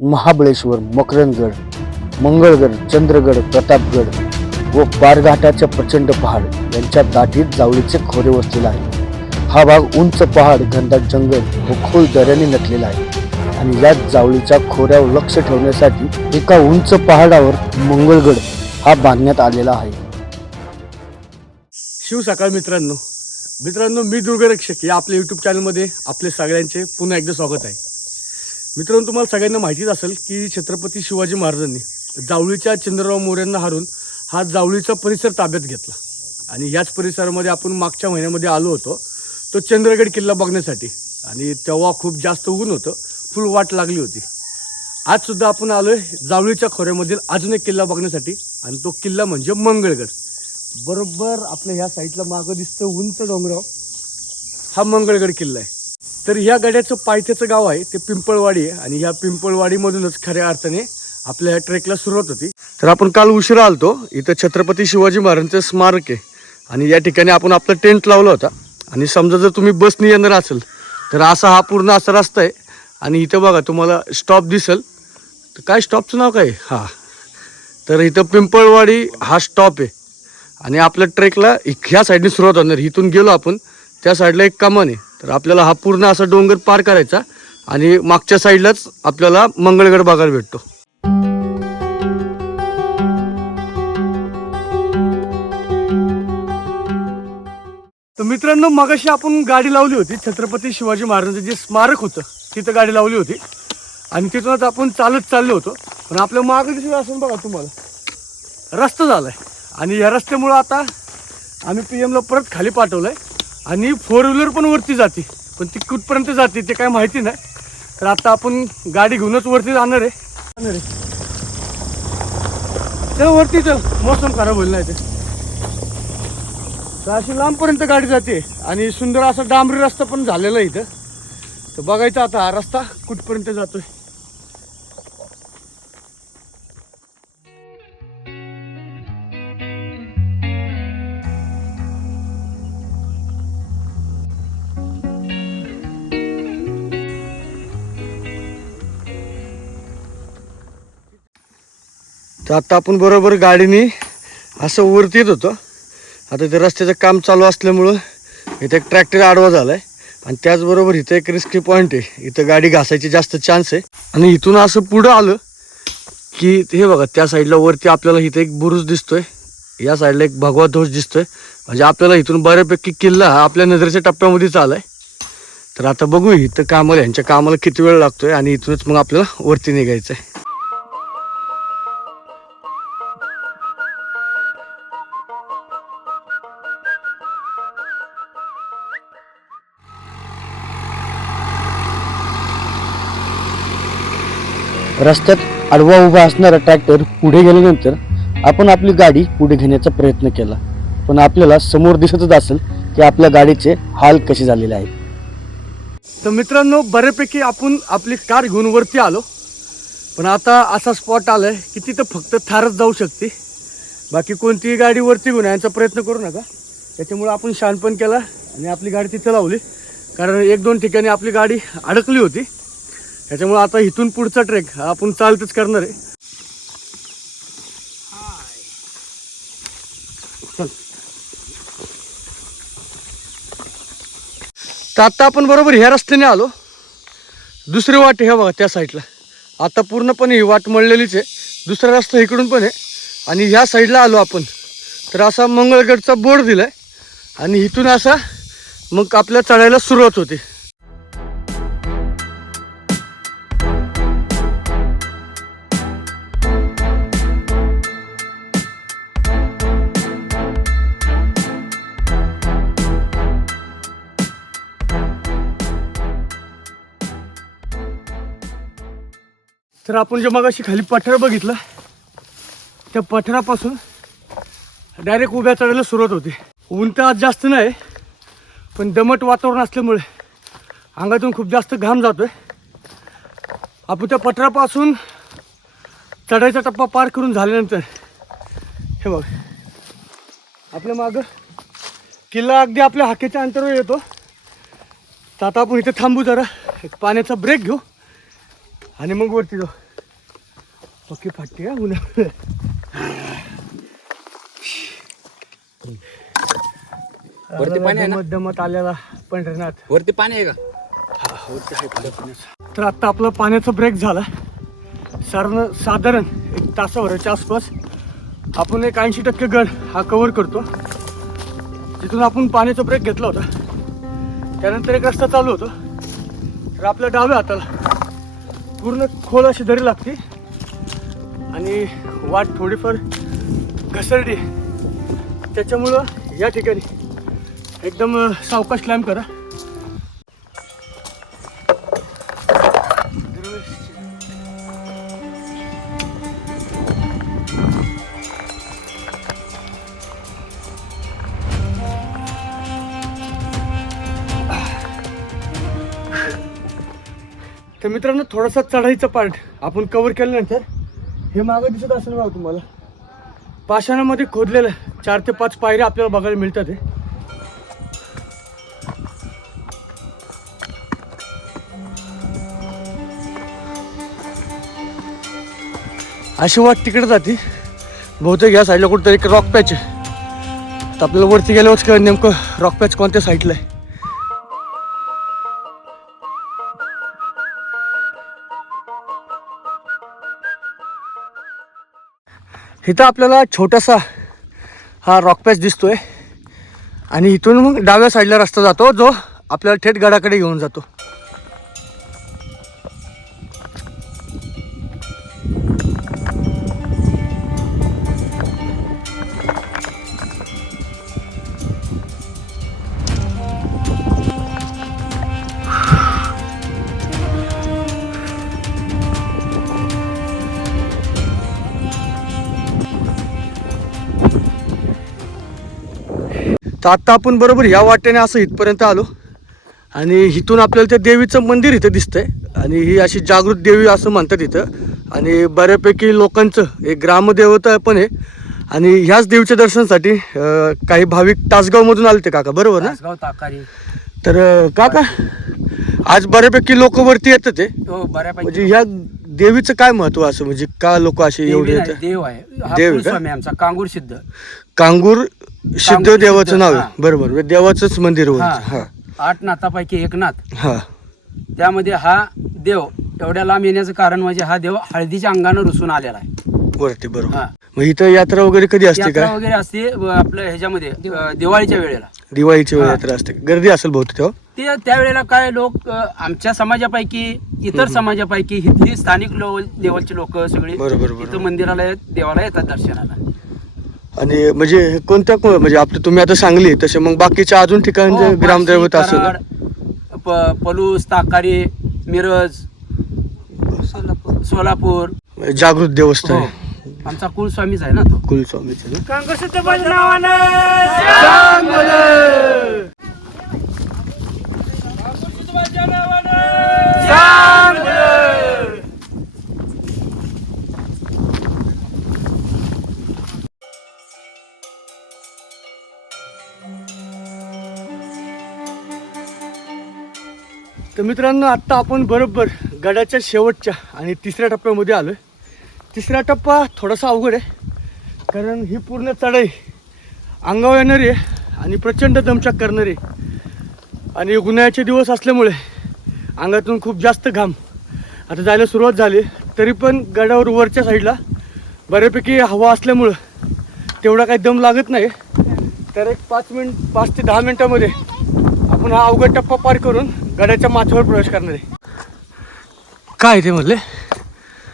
महाबळेश्वर, मकरंदगड, मंगळगड, चंद्रगड, प्रतापगड व पारघाटाच्या प्रचंड पहाड यांच्या दाटीत जावळीचे खोरे वसलेला आहे. हा भाग उंच पहाड, घनदाट जंगल व खोल दऱ्याने नटलेला आहे आणि या जावळीच्या खोऱ्यावर लक्ष ठेवण्यासाठी एका उंच पहाडावर मंगळगड हा बांधण्यात आलेला आहे. शिव सकाळ मित्रांनो मी दुर्गरक्षक या आपल्या यूट्यूब चॅनलमध्ये आपले सगळ्यांचे पुन्हा एकदा स्वागत आहे. मित्रांनो, तुम्हाला सगळ्यांना माहितीच असेल की छत्रपती शिवाजी महाराजांनी जावळीच्या चंद्रराव मोऱ्यांना हारून हा जावळीचा परिसर ताब्यात घेतला आणि याच परिसरामध्ये आपण मागच्या महिन्यामध्ये आलो होतो तो चंद्रगड किल्ला बघण्यासाठी. आणि तेव्हा खूप जास्त ऊन होतं, फुल वाट लागली होती. आज सुद्धा आपण आलोय जावळीच्या खोऱ्यामधील अजून एक किल्ला बघण्यासाठी आणि तो किल्ला म्हणजे मंगळगड. बरोबर आपल्या ह्या साईडला मागं दिसतं उंच डोंगराव हा मंगळगड किल्ला आहे. तर ह्या गड्याचं पायथ्याचं गाव आहे ते पिंपळवाडी आहे आणि ह्या पिंपळवाडीमधूनच खऱ्या अर्थाने आपल्या ह्या ट्रेकला सुरुवात होती. तर आपण काल उशिरा आलतो. इथं छत्रपती शिवाजी महाराजांचं स्मारक आहे आणि या ठिकाणी आपण आपला टेंट लावला होता. आणि समजा जर तुम्ही बसने येणार असेल तर असा हा पूर्ण असा रस्ता आहे आणि इथं बघा तुम्हाला स्टॉप दिसेल. तर काय स्टॉपचं नाव काय? हां, तर इथं पिंपळवाडी हा स्टॉप आहे आणि आपल्या ट्रेकला ह्या साईडने सुरुवात होणार. इथून गेलो आपण त्या साईडला एक कमान आहे. तर आपल्याला हा पूर्ण असा डोंगर पार करायचा आणि मागच्या साईडलाच आपल्याला मंगळगड बघायला भेटतो. तर मित्रांनो, मगाशी आपण गाडी लावली होती छत्रपती शिवाजी महाराजांचं जे स्मारक होतं तिथं गाडी लावली होती आणि तिथूनच आपण चालत चाललो होतो. पण आपल्या मागं दिसत असून बघा तुम्हाला रस्ता झाला आहे आणि या रस्त्यामुळं आता आम्ही PM ला परत खाली पाठवलं आहे आणि 4 व्हीलर पण वरती जाते, पण ती कुठपर्यंत जाते ते काय माहिती नाही. तर आता आपण गाडी घेऊनच वरती जाणार आहे. चल वरती चल, मौसम खराब होईल नाही ते. तर अशी लांबपर्यंत गाडी जाते आणि सुंदर असा डांबरी रस्ता पण झालेला आहे इथं. तर बघायचं आता हा रस्ता कुठपर्यंत जातोय. तर आता आपण बरोबर गाडीने असं वरती येत होतो. आता इथे रस्त्याचं काम चालू असल्यामुळं इथं एक ट्रॅक्टर आडवा झाला आहे आणि त्याचबरोबर इथं एक रिस्की पॉईंट आहे. इथं गाडी घासायची जास्त चान्स आहे. आणि इथून असं पुढं आलं की हे बघा त्या साईडला वरती आपल्याला इथं एक बुरुज दिसतोय, या साईडला एक भगवा ध्वज दिसतोय. म्हणजे आपल्याला इथून बऱ्यापैकी किल्ला हा आपल्या नजरेच्या टप्प्यामध्येच आलाय. तर आता बघू इथं कामाला यांच्या कामाला किती वेळ लागतोय आणि इथूनच मग आपल्याला वरती निघायचं आहे. रस्त्यात आडवा उभा असणारा ट्रॅक्टर पुढे गेल्यानंतर आपण आपली गाडी पुढे घेण्याचा प्रयत्न केला, पण आपल्याला समोर दिसतच असेल की आपल्या गाडीचे हाल कसे झालेले आहेत. तर मित्रांनो, बऱ्यापैकी आपण आपली कार घेऊन वरती आलो, पण आता असा स्पॉट आलाय की तिथं फक्त थारच जाऊ शकते, बाकी कोणतीही गाडी वरती घेऊन यायचा प्रयत्न करू नका. त्याच्यामुळे आपण शहाणपण केला आणि आपली गाडी तिथं लावली, कारण 1-2 ठिकाणी आपली गाडी अडकली होती. त्याच्यामुळे आता इथून पुढचा ट्रेक हा आपण चालतच करणार आहे. चल, तर आता आपण बरोबर ह्या रस्त्याने आलो. दुसरी वाट ह्या बघा त्या साईडला. आता पूर्णपणे ही वाट मळलेलीच आहे. दुसरा रस्ता इकडून पण आहे आणि ह्या साईडला आलो आपण. तर असा मंगळगडचा बोर्ड दिलाय आणि इथून असा मग आपल्या चढायला सुरुवात होते. तर आपण जे मगाशी खाली पठार बघितलं त्या पठारापासून डायरेक्ट उभ्या चढायला सुरुवात होते. ऊन तर आज जास्त नाही, पण दमट वातावरण असल्यामुळे अंगातून खूप जास्त घाम जातोय. आपण त्या पठारापासून चढायचा टप्पा पार करून झाल्यानंतर हे बघ आपल्या मागं किल्ला अगदी आपल्या हाकेच्या अंतरावर येतो. तर आता आपण इथे थांबू, जरा एक पाण्याचा ब्रेक घेऊ आणि मग वरती जाऊ. पक्की फाटते का उन्हा वरती पाणी आहे ना? मध्यमात आलेला पंढरनाथ. वरती पाणी आहे का? वरती आहे पाण्याचं. तर आता आपला पाण्याचा ब्रेक झाला. साधारण 1 तासाभराच्या आसपास आपण एक 80% गड हा कव्हर करतो. तिथून आपण पाण्याचा ब्रेक घेतला होता. त्यानंतर एक रस्ता चालू होतो. तर आपल्या डाव्या हाताला पूर्ण खोल अशी दरी लागते आणि वाट थोडीफार घसरली. त्याच्यामुळं या ठिकाणी एकदम सावकाश क्लाइंब करा. तर मित्रांनो, थोडासा चढाईचा पार्ट आपण कव्हर केल्यानंतर हे मागं दिसत असेल बघा तुम्हाला, पाषाणामध्ये खोदलेलं 4 ते 5 पायऱ्या आपल्याला बघायला मिळतात. अशी वाट तिकडे जाते. बहुतेक या साईडला कुठेतरी एक रॉक पॅच आहे. तर आपल्याला वरती गेल्यावरच कळेल नेमकं रॉक पॅच कोणत्या साईडला आहे. इथं आपल्याला छोटासा हा रॉक पॅच दिसतोय आणि इथून मग डाव्या साईडला रस्ता जातो जो आपल्याला थेट गडाकडे घेऊन जातो. तर आत्ता आपण बरोबर ह्या वाटेने असं इथपर्यंत आलो आणि इथून आपल्याला त्या देवीचं मंदिर इथं दिसतंय आणि ही अशी जागृत देवी असं म्हणतात इथं. आणि बऱ्यापैकी लोकांचं एक ग्रामदेवता पण आहे. आणि ह्याच देवीच्या दर्शनासाठी काही भाविक तासगावमधून आले ते काका, बरोबर ना? तासगाव, ताकारी. तर काका आज बऱ्यापैकी लोक वरती येतात ते, हो, बऱ्यापैकी. म्हणजे ह्या देवीचं काय महत्व असं, म्हणजे का लोक असे एवढे देवी येतात? नाही, देव आहे. हा देव आहे का? कुलस्वामी आमचा कांगूर सिद्ध. कांगूर सिद्ध कांगूर देवाचं सिद्ध, नाव आहे, हा. बरोबर. देवाचंच मंदिर हा. हा 8 नाथापैकी एक नाथ. हा. त्यामध्ये हा देव एवढ्या लांब येण्याचं कारण म्हणजे हा देव हळदीच्या अंगानं रुसून आलेला आहे. वरती, बरोबर. हा. मग इथं यात्रा वगैरे कधी असते यात्रा का? वगैरे असते आपलं ह्याच्यामध्ये दिवाळीच्या वेळेला. दिवाळीची हा. यात्रा असते, गर्दी असेल बहुतेक तेव्हा. ते त्यावेळेला काय लोक आमच्या समाजापैकी इतर समाजापैकी इथली स्थानिक लेवलची लोक सगळी बरोबर, बरोबर. इथं मंदिराला देवाला येतात दर्शनाला. आणि म्हणजे म्हणजे आपलं तुम्ही आता सांगली तसे मग बाकीच्या अजून ठिकाणी हो, ग्रामदैवत बार्शी, असेल ना? कराड, पलूस, ताकारी, मिरज, सोलापूर. जागृत देवस्थान हो. आहे. आमचा कुलस्वामीच आहे ना तो. कुलस्वामीचं ना? तर मित्रांनो, आत्ता आपण बरोबर गडाच्या शेवटच्या आणि 3ऱ्या टप्प्यामध्ये आलो आहे. 3रा टप्पा थोडासा अवघड आहे, कारण ही पूर्ण चढाई अंगावर येणारी आहे आणि प्रचंड दमछाक करणारी आहे. आणि उन्हाळ्याचे दिवस असल्यामुळे अंगातून खूप जास्त घाम आता जायला सुरुवात झाली. तरी पण गडावर वरच्या साईडला बऱ्यापैकी हवा असल्यामुळं तेवढा काही दम लागत नाही. तर एक 5 ते 10 मिनटामध्ये आपण हा अवघड टप्पा पार करून गडाच्या माथ्यावर प्रवेश करणार आहे. काय ते म्हणले?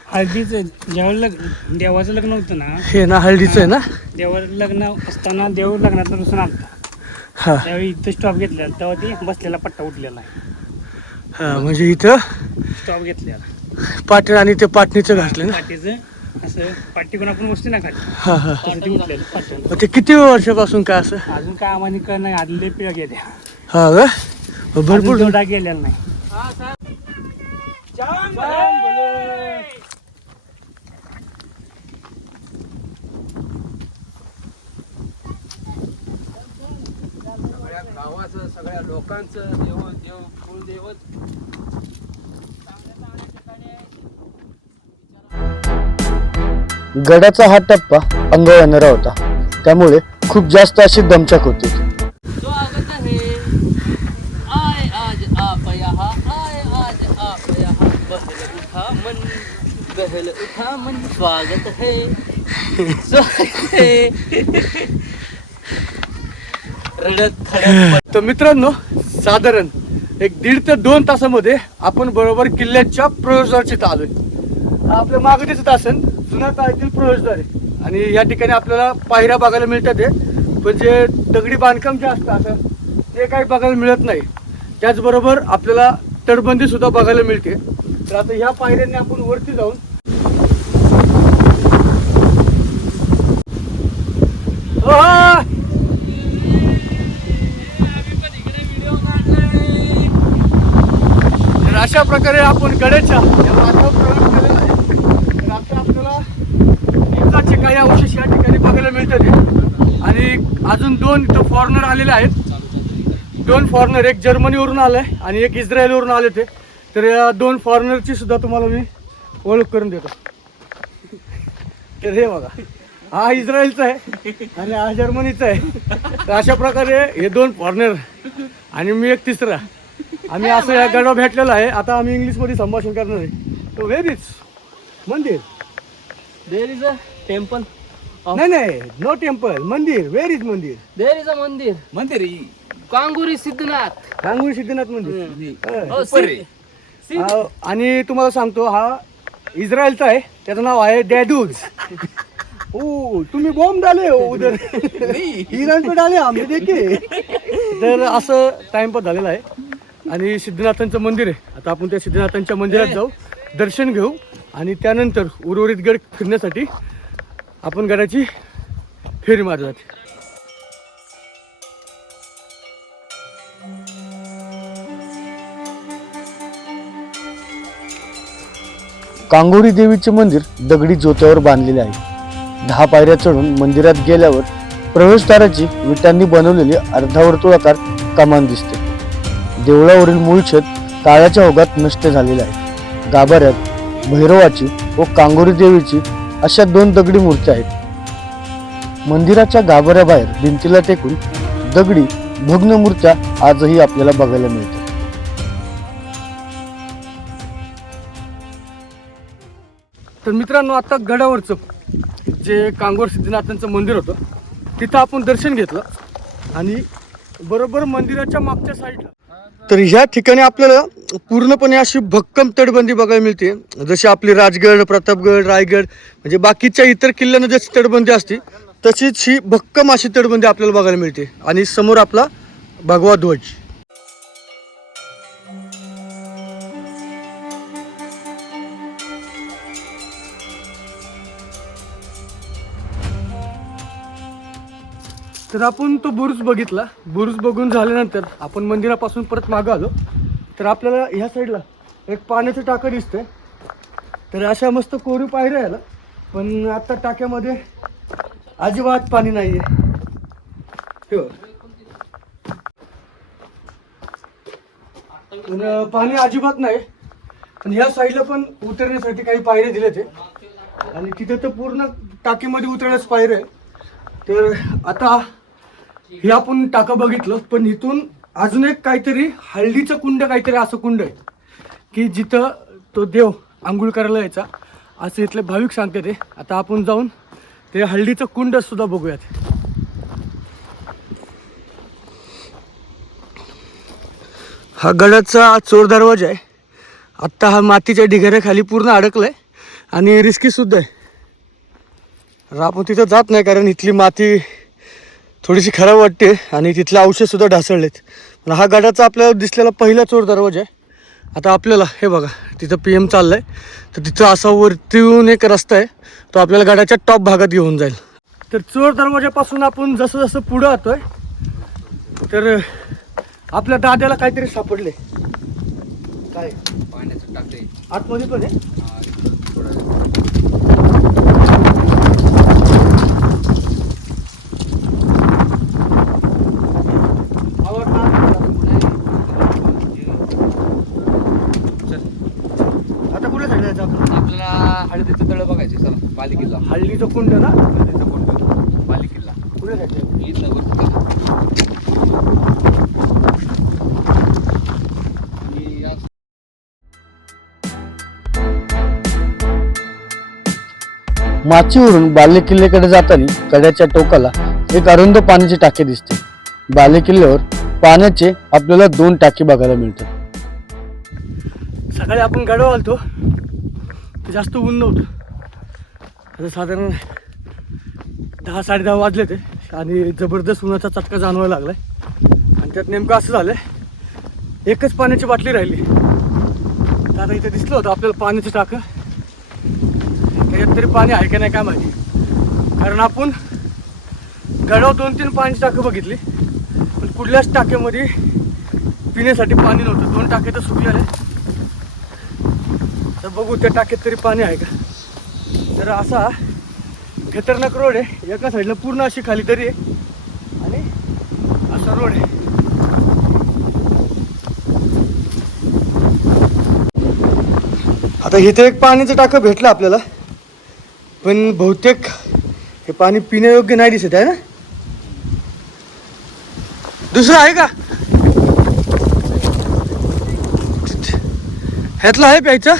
हळदीचं ज्यावेळेला देवाचं लग्न होतं ना, हे ना हळदीचं आहे ना? देवाचं लग्न असताना देव लग्नात रुसून आलता. हा त्यावेळी इथं स्टॉप घेतलेला, तेव्हा ते बसलेला पट्टा उठलेला आहे. हा, म्हणजे इथं स्टॉप घेतलेला पाटण आणि ते पाटणीचं घातलं ना? पाठीचं असं पाठीकडून आपण बसतो ना खाली, हा हा. तसं ते उठलेलं पाटण. मग ते किती वर्षापासून काय असं? अजून काय आम्हाला कळ नाही, आधले पिढ्या गेल्या, हा का? भरपूर. अजून तेवढा गेलेला नाही. गावाचं सगळ्या लोकांचं देव कुलदैवत. गडाचा हा टप्पा अंगावर येणारा होता, त्यामुळे खूप जास्त अशी दमछाक होती. स्वागत है आए आज आप यहाँ आए आज आप यहाँ बहल उठा मन स्वागत है रडत खडत तर मित्रांनो, साधारण एक 1.5 ते 2 तासामध्ये आपण बरोबर किल्ल्याच्या प्रवेशद्वाराची इथं आलोय. हा आपल्या मागे दिसत असेल जुन्या काळातील प्रवेशद्वार आहे. आणि या ठिकाणी आपल्याला पायऱ्या बघायला मिळतात आहे, पण जे दगडी बांधकाम जे असतं असं ते काही बघायला मिळत नाही. त्याचबरोबर आपल्याला तटबंदी सुद्धा बघायला मिळते. तर आता ह्या पायऱ्यांनी आपण वरती जाऊन तर अशा प्रकारे आपण गडाच्या या माथ्यावर प्रवेश केलेला आहे. तर आता आपल्याला युद्धाचे काही अवशेष या ठिकाणी बघायला मिळतात. आणि अजून 2 इथं फॉरेनर आलेले आहेत. 2 फॉरेनर, एक जर्मनीवरून आलाय आणि एक इस्रायलवरून आले ते. तर या 2 फॉरेनरची सुद्धा तुम्हाला मी ओळख करून देतो. तर हे बघा, हा इस्रायलचा आहे आणि हा जर्मनीचा आहे. तर अशा प्रकारे हे 2 फॉरेनर आणि मी एक तिसरा, आम्ही असं या गडावर भेटलेलो आहे. आता आम्ही इंग्लिशमध्ये संभाषण करणार आहे. तो व्हेर इज मंदिर? देर इज अ टेम्पल नाही, नो टेम्पल, मंदिर. व्हेर इज मंदिर? देर इज अ मंदिर कांगुरी सिद्धनाथ कांगुरी सिद्धनाथ मंदिर. हो, आणि तुम्हाला सांगतो, हा इस्रायलचा आहे, त्याचं नाव आहे डॅडूज. ओ तुम्ही बॉम्ब डाले हो उधर, इराण पे डाले आम्ही देखे. तर असं टाइमपास झालेला आहे. आणि सिद्धनाथांचं मंदिर आहे. आता आपण त्या सिद्धनाथांच्या मंदिरात जाऊ, दर्शन घेऊ आणि त्यानंतर उर्वरित गड फिरण्यासाठी आपण गडाची फेरी मारली जाते. कांगोरी देवीचे मंदिर दगडी जोत्यावर बांधलेले आहे. 10 पायऱ्या चढून मंदिरात गेल्यावर प्रवेशद्वाराची विटांनी बनवलेली अर्धावर्तुळाकार कमान दिसते. देवळावरील मूळ छत काळाच्या ओघात नष्ट झालेले आहे. गाभाऱ्यात भैरवाची व कांगोरी देवीची अशा 2 दगडी मूर्त्या आहेत. मंदिराच्या गाभाऱ्याबाहेर भिंतीला टेकून दगडी भग्न मूर्त्या आजही आपल्याला बघायला मिळतात. तर मित्रांनो, आता गडावरचं जे कांगोर सिद्धनाथांचं मंदिर होतं तिथं आपण दर्शन घेतलं आणि बरोबर मंदिराच्या मागच्या साईडला तर ह्या ठिकाणी आपल्याला पूर्णपणे अशी भक्कम तटबंदी बघायला मिळते. जशी आपली राजगड, प्रतापगड, रायगड म्हणजे बाकीच्या इतर किल्ल्यांना जशी तटबंदी असते तशीच ही भक्कम अशी तटबंदी आपल्याला बघायला मिळते. आणि समोर आपला भगवा ध्वज. तर आपण तो बुरुज बघितला. बुरुज बघून झाल्यानंतर आपण मंदिरापासून परत मागं आलो. तर आपल्याला ह्या साईडला एक पाण्याचं टाकं दिसतंय. तर अशा मस्त कोरीव पायऱ्या यायला, पण आता टाक्यामध्ये अजिबात पाणी नाही आहे. पण पाणी अजिबात नाही. आणि ह्या साईडला पण उतरण्यासाठी काही पायऱ्या दिल्या ते, आणि तिथे तर पूर्ण टाकीमध्ये उतरण्यास पायऱ्या आहे. तर आता हे आपण टाकं बघितलं, पण इथून अजून एक काहीतरी हळदीचं कुंड, काहीतरी असं कुंड आहे की जिथं तो देव आंघोळ करायला यायचा असं इथले भाविक सांगते ते. आता आपण जाऊन ते हळदीचं कुंड सुद्धा बघूयात. हा गडाचा चोर दरवाजा आहे. आत्ता हा मातीच्या ढिगाऱ्याखाली पूर्ण अडकलाय आणि रिस्की सुद्धा आहे. आपण तिथं जात नाही, कारण इथली माती थोडीशी खराब वाटते आणि तिथले औषध सुद्धा ढासळलेत. पण हा गडाचा आपल्याला दिसलेला पहिला चोर दरवाजा आहे. आता आपल्याला हे बघा, तिथं PM चाललंय, तर तिथं असा वरतीहून एक रस्ता आहे, तो आपल्याला गडाच्या टॉप भागात घेऊन जाईल. तर चोर दरवाजापासून आपण जसं जसं पुढं जातोय तर आपल्या दाद्याला काहीतरी सापडले. काय पाण्याचं टाकलंय आतमध्ये पण आहे. आता कुठे जायचं आपण? आपल्याला हळदीचं हल्लीचं तळ बघायचे चला बालेकिल्ला. हल्लीचं कुंड ना हल्लीचं कोण बालेकिल्ला पुढे जायचं. इथं वरती चला. आणि या माचीवरून बालेकिल्ल्याकडे जाताना कड्याच्या टोकाला एक अरुंद पाण्याची टाकी दिसते. बालेकिल्ल्यावर पाण्याचे आपल्याला 2 टाकी बघायला मिळतात. सकाळी आपण गाडवा आलतो, जास्त ऊन नव्हतं. आता साधारण 10-10:30 वाजले ते आणि जबरदस्त उन्हाचा चटका जाणवायला लागलाय. आणि त्यात नेमकं असं झालंय, एकच पाण्याची बाटली राहिली. तर आता इथे दिसलं होतं आपल्याला पाण्याचं टाकं, त्याच्यात तरी पाणी आहे का नाही काय माहिती. कारण आपण गडावर 2-3 पाण्याची टाकं बघितली, पण कुठल्याच टाक्यामध्ये पिण्यासाठी पाणी नव्हतं. 2 टाके तर सुकलेले. तर बघू त्या टाकीत तरी पाणी आहे का. तर असा खतरनाक रोड आहे. एका साईडला पूर्ण अशी खाली दरी आहे आणि असा रोड आहे. आता इथे एक पाण्याचं टाकं भेटलं आपल्याला, पण बहुतेक हे पाणी पिण्यायोग्य नाही दिसत आहे ना. दुसरं आहे का ह्यातलं आहे प्यायचं.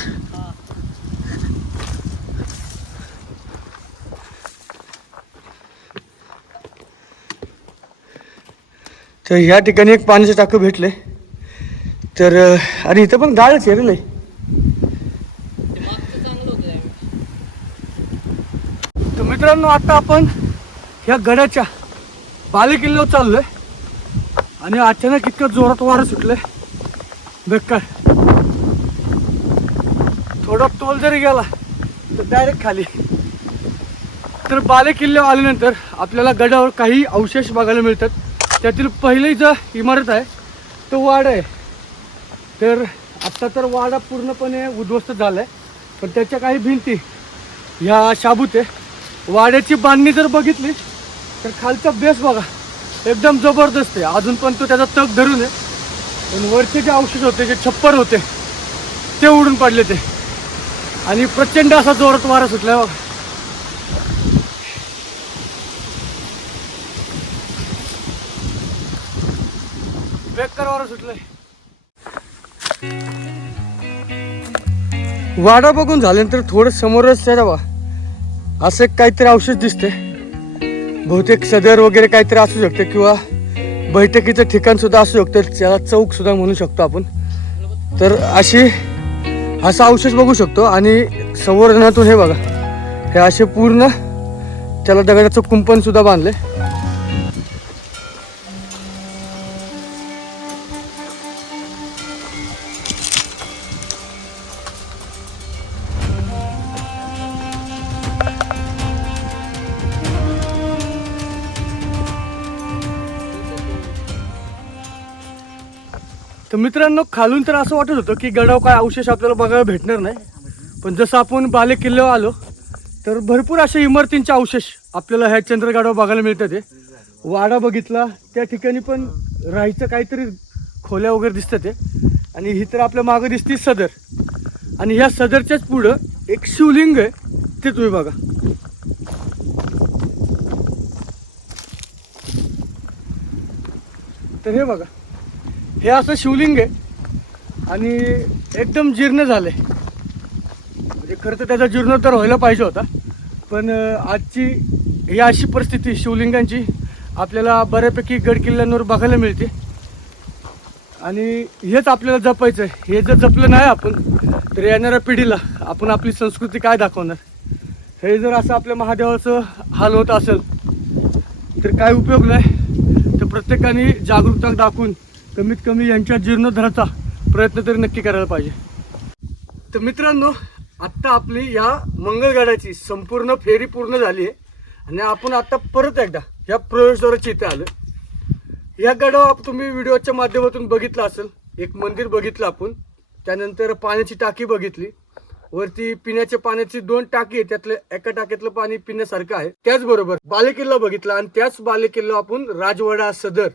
तर ह्या ठिकाणी एक पाण्याचं टाकं भेटलंय. तर आणि इथं पण गाळच आहे रे लय. तर मित्रांनो, आता आपण ह्या गडाच्या बालेकिल्ल्यावर चाललोय आणि अचानक इतकं जोरात वारं सुटलंय बेकार. थोडा तोल जरी गेला तर डायरेक्ट खाली. तर बालेकिल्ल्यावर आल्यानंतर आपल्याला गडावर काही अवशेष बघायला मिळतात. त्यातील पहिली जो इमारत आहे तो वाडा आहे. तर आत्ता तर वाडा पूर्णपणे उद्ध्वस्त झाला आहे, पण त्याच्या काही भिंती ह्या शाबूत आहे. वाड्याची बांधणी जर बघितली तर खालचा बेस बघा एकदम जबरदस्त आहे. अजून पण तो त्याचा तग धरून आहे, पण वरचे जे अवशेष होते, जे छप्पर होते ते उडून पडले ते. आणि प्रचंड असा जोरात वारा सुटला बघा. बेकार वारा सुटलाय. वाडा बघून झाल्यानंतर थोडं समोरच त्याला बघा असं काहीतरी अवशेष दिसते. बहुतेक सदर वगैरे काहीतरी असू शकते किंवा बैठकीचं ठिकाण सुद्धा असू शकतं. त्याला चौक सुद्धा म्हणू शकतो आपण. तर असा अवशेष बघू शकतो. आणि संवर्धनातून हे बघा हे असे पूर्ण त्याला दगडाचं कुंपण सुद्धा बांधले. तर मित्रांनो, खालून तर असं वाटत होतं की गडावर काय अवशेष आपल्याला बघायला भेटणार नाही. पण जसं आपण बालेकिल्ल्यावर आलो तर भरपूर अशा इमारतींचे अवशेष आपल्याला ह्या चंद्रगडावर बघायला मिळतात. ते वाडा बघितला, त्या ठिकाणी पण राहायचं काहीतरी खोल्या वगैरे दिसतात ते. आणि ही तर आपल्या मागं दिसते सदर. आणि ह्या सदरच्याच पुढं एक शिवलिंग आहे, ते तुम्ही बघा. तर हे बघा, हे असं शिवलिंग आहे आणि एकदम जीर्ण झालंय. म्हणजे खरं तर त्याचा जीर्णोद्धार व्हायला पाहिजे होता, पण आजची ही अशी परिस्थिती शिवलिंगांची आपल्याला बऱ्यापैकी गड किल्ल्यांवर बघायला मिळते. आणि हेच आपल्याला जपायचं आहे. हे जर जपलं नाही आपण तर येणाऱ्या पिढीला आपण आपली संस्कृती काय दाखवणार. हे जर असं आपल्या महादेवाचं हाल होत असेल तर काय उपयोग नाही. तर प्रत्येकाने जागरूकता दाखवून कमीत कमी यांच्या जीर्णोद्धाराचा प्रयत्न तरी नक्की करायला पाहिजे. तर मित्रांनो, आत्ता आपली या मंगळगडाची संपूर्ण फेरी पूर्ण झाली आहे आणि आपण आता परत एकदा या प्रवेशद्वाराची इथे आलो. या गडावर तुम्ही व्हिडिओच्या माध्यमातून बघितलं असेल, एक मंदिर बघितलं आपण, त्यानंतर पाण्याची टाकी बघितली, वरती पिण्याच्या पाण्याची 2 टाकी आहे, त्यातलं एका टाकीतलं पाणी पिण्यासारखं आहे. त्याचबरोबर बालेकिल्ला बघितला आणि त्याच बालेकिल्ला आपण राजवाडा, सदर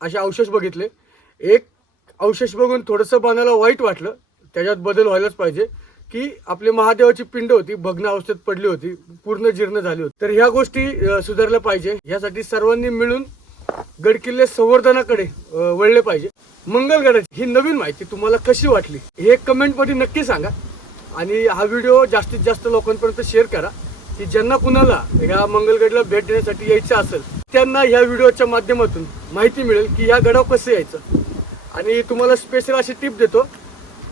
असे अवशेष बघितले. एक अवशेष बघून थोडंसं बनायला वाईट वाटलं, त्याच्यात बदल व्हायलाच पाहिजे. की आपली महादेवाची पिंड होती भग्न अवस्थेत पडली होती, पूर्ण जीर्ण झाली होती. तर ह्या गोष्टी सुधारल्या पाहिजे. यासाठी सर्वांनी मिळून गडकिल्ले संवर्धनाकडे वळले पाहिजे. मंगलगडाची ही नवीन माहिती तुम्हाला कशी वाटली हे कमेंट मध्ये नक्की सांगा आणि हा व्हिडिओ जास्तीत जास्त लोकांपर्यंत शेअर करा की ज्यांना कुणाला ह्या मंगलगडला भेट देण्यासाठी यायचं असेल त्यांना ह्या व्हिडिओच्या माध्यमातून माहिती मिळेल की ह्या गडावर कसं यायचं. आणि तुम्हाला स्पेशल अशी टिप देतो,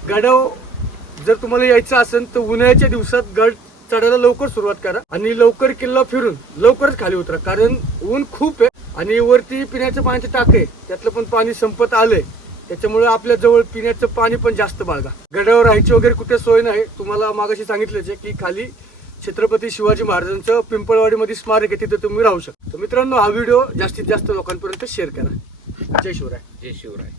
गडावर जर तुम्हाला यायचं असेल तर उन्हाळ्याच्या दिवसात गड चढायला लवकर सुरुवात करा आणि लवकर किल्ला फिरून लवकरच खाली उतरा, कारण ऊन खूप आहे आणि वरती पिण्याचं पाण्याचे टाके त्यातलं पण पाणी संपत आलंय, त्याच्यामुळे आपल्या जवळ पिण्याचं पाणी पण जास्त बाळगा. गडावर राहायची वगैरे कुठे सोय नाही. तुम्हाला मागाशी सांगितलंच आहे की खाली छत्रपती शिवाजी महाराजांचं पिंपळवाडीमध्ये स्मारक आहे, तिथे तुम्ही राहू शकता. तर मित्रांनो, हा व्हिडिओ जास्तीत जास्त लोकांपर्यंत शेअर करा. जय शिवराय. जय शिवराय.